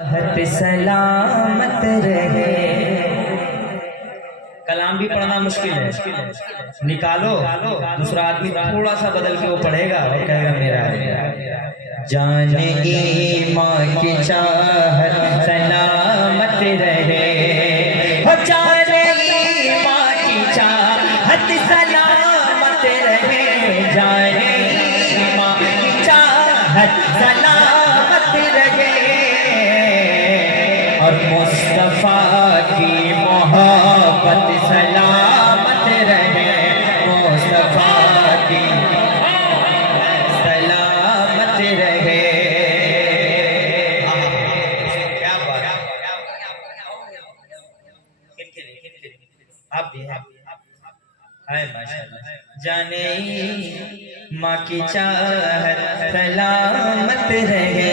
ہت سلامت رہے۔ کلام بھی پڑھنا مشکل ہے، نکالو دوسرا آدمی تھوڑا سا بدل کے وہ پڑھے گا اور کہے گا میرا ہے۔ جان ایمان کی چاہت سلامت رہے، جان ایمان کی چاہت سلامت رہے، جان ایمان کی چاہت سلامت رہے، اور مصطفیٰ کی محبت سلامت رہے، مصطفیٰ کی سلامت رہے۔ کیا بات ہے، آپ بھی جانے ماں کی چاہت سلامت رہے،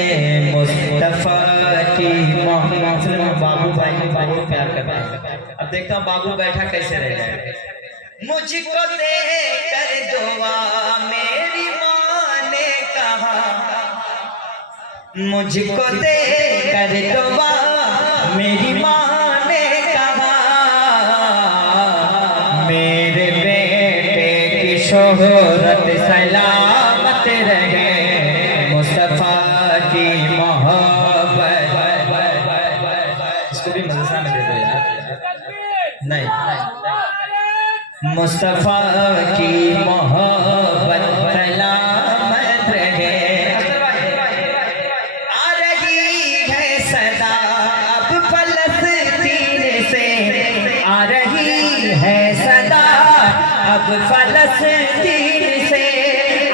مصطفیٰ کی محبت۔ بابو بھائی بابو پیار کرتا ہے، اب دیکھتا ہوں بابو بیٹھا کیسے رہ جائے۔ مجھ کو دے کر دعا میری ماں نے کہا، مجھ کو دے کر دعا میری ماں نے کہا، میرے بیٹے کی شہرت سلامت رہے، مصطفیٰ کی محبت۔ اس کو بھی مدرسہ میں دے دو یار، نہیں، مصطفیٰ کی محبت سلامت رہے۔ آ رہی ہے صدا اب فلسطین سے، آ رہی ہے صدا اب فلسطین سے،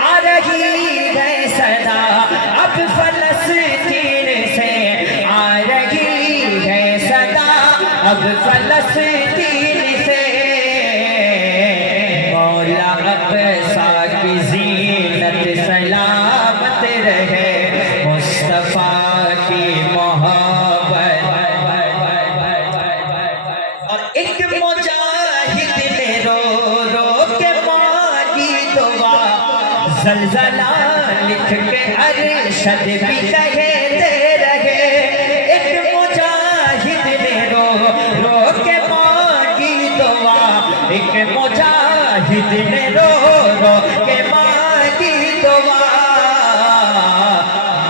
آ رہی ہے صدا اب فلسطین سے، آ رہی ہے صدا اب فلسطین سے، مولا اقصیٰ کی زینت سلامت رہے، مصطفیٰ کی محبت۔ اور ایک مجاہد نے رو رو کے مانگی دعا، زلزلہ لکھ کے ارشد بھی کہتے رہے، ایک مجاہد نے رو رو کے مانگی دعا، ایک مجاہد نے رو رو کے مانگی دعا،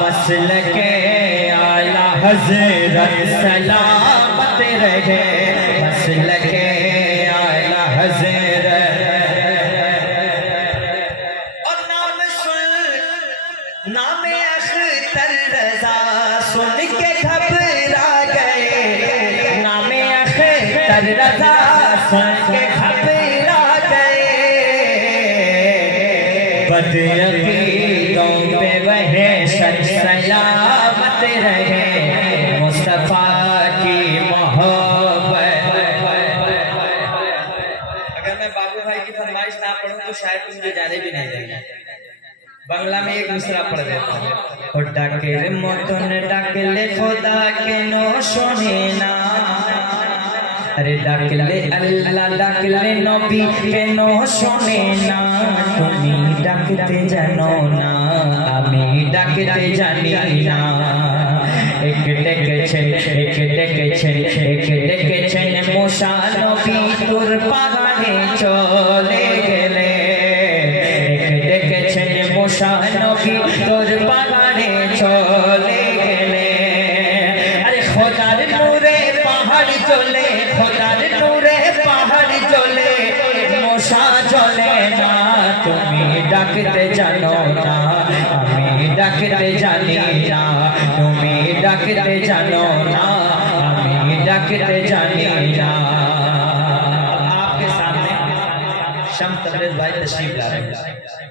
مسلک اعلیٰ حضرت سلامت رہے، مسلک اعلیٰ حضرت۔ اور نام سن، نام اختر رضا سن کے گھبرا گئے، نام اختر رضا سن کے گھبرا گئے، بدعقیدوں پہ وحشت سلامت رہے، مصطفیٰ کی محبت۔ اگر میں بابو بھائی کی فرمائش نہ پڑھوں تو شاید تم مجھے جانے بھی نہیں دیں گے۔ بنگلہ میں ایک مصرع پڑھ دیتا ہوں۔ ڈاکر متن ڈاکلے خدا کے نوشونے نا، ارے ڈاکلے اللہ ڈاکلے نبی کے نوشونے نا، تمہیں ڈاکتے جانو نا ہمیں ڈاکتے جانی نا، ایک ڈیکچے ایک ڈیکچے ایک ڈیکچے موسیٰ نبی تور پاگانے چولے گلے، ایک ڈیکچے موسیٰ نبی تور پاگانے چولے گلے، ارے خدار نورے پہاڑ چولے، خدار نورے پہاڑ چولے، موسیٰ چولے نا تمہیں ڈاکتے جانو نا ہمیں ڈاکتے جانی نا، تمہیں ڈاکتے جانو نا ہمیں ڈاکتے جانی نا۔ آپ کے سامنے شمس تبریز بھائی تشریف لا رہے ہیں۔